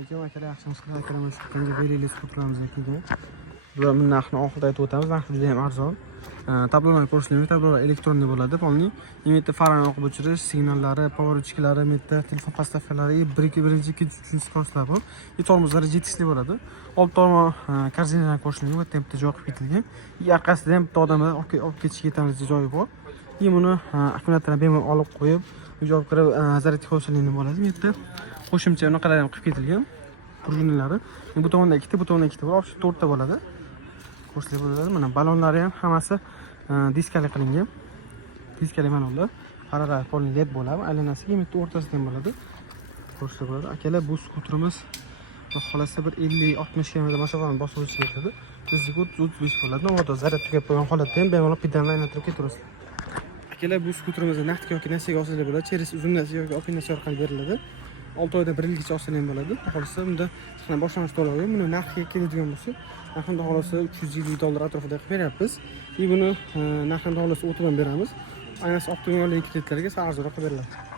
Assalomu alaykum akalar, yaxshimisizlar? Akalar, mana shu kunga beraylik skuterlarimiz kelgan. Bularning narxini oxirida aytib o'tamiz. Narxi juda ham arzon. Tablolarni ko'rishingiz, tablolar elektronli bo'ladi. Polni imita farani o'qib o'chirish, signallari, powerchiklari, imita telefon podstavkalari, birinchi, ikkinchi, uchinchi skorostlar bor. Tormozlari GTX'li bo'ladi. Old tomon korzinani ko'rishingiz, bu tempda joy qilib ketilgan. Orqasida ham bitta odamlar olib ketishga yetamiz joyi bor. Buni akkumulyatorni bemalol olib qo'yib, uyga olib kirib zaryadka qo'yishinglar bo'ladi. Bu yerda qo'shimcha unaqalar ham qilib ketilgan. Prujinalari. Bu tomonda ikkita, bu tomonda ikkita bor. Optik 4 ta bo'ladi. Ko'rsatib bo'ladi. Mana balonlari ham hammasi diskali qilingan. Diskali balonlar. Harorat polni LED bo'ladi. Aylanasiga bitta o'rtasida ham bo'ladi. Ko'rsatib bo'ladi. Akalar, bu skuterimiz xohlasa bir 50-60 km masofani bosib o'tishga yetadi. Tezlik 35 bo'ladi. Nomotor zaryadga qo'ygan holatda ham bemalol pedalni aylantirib ketaverasiz. Akalar, bu skuterimizni naqdga yoki nasiyaga olsangiz bo'ladi. Cheris uzun nasiya yoki oq nasiya orqali beriladi. 6 oyda 1 yilgacha olsa ham bo'ladi. Xohlasa bunda boshlang'ich to'lov, buni narxiga keladigan bo'lsa, narxini xohlasa $350 atrofida qilib beryapmiz. Buni narxini xohlasa o'tib ham beramiz. Ayniqsa optimal kreditlarga arzonroq qilib beriladi.